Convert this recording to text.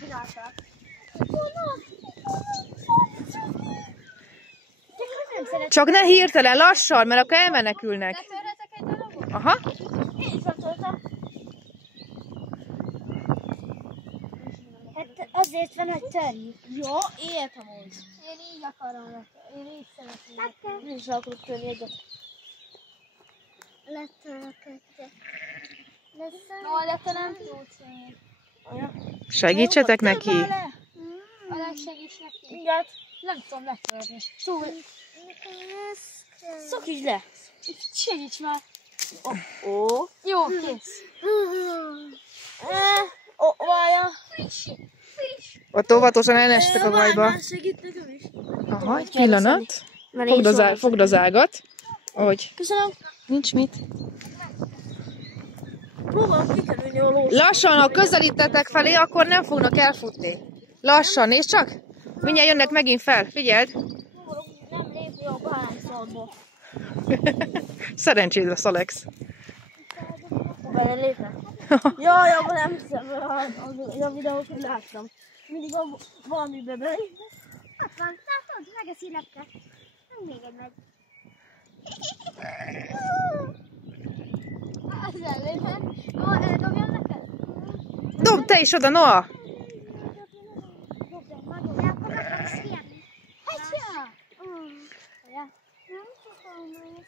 csinálták. Csak ne hirtelen, lassan, mert akkor elmenekülnek. Letörhetek egy daragot? Aha. Én is letörtem. Hát azért van, hogy törjük. Jó, értem úgy. Én így akarom letörni. Én így szeretném. Én is akarok törni egyet. Letörök egyet. No, letör nem tudsz én. Segítsetek neki. Alá segíts neki. Igen. Nem tudom letörni. Szokítsd le. Segíts már. Jó, kész. Várja. Ott óvatosan elestek a bajba. Segít nekem is. Aha, egy pillanat. Fogd az ágat. Ahogy. Köszönöm. Nincs mit. Próbálom kikerülni a lót. Lassan, ha közelítetek felé, akkor nem fognak elfutni. Lassan, nézd csak! Mindjárt jönnek megint fel, figyeld! Próbálom nem lépni a háromszorból. Szerencséd lesz, Alex. Bele lépnek. Jaj, abban nem hiszem, a videót, hogy láttam. Mindig valamibe belépnek. Ott van, látod? Megeszi lepke. Még egy meg. Ezzel lépnek. Dobjam neked? Dobd te is oda, Noah! Dobjam, már dobjam. Akkor meg fogsz hiányni. Hagyja! Nem tudom, hogy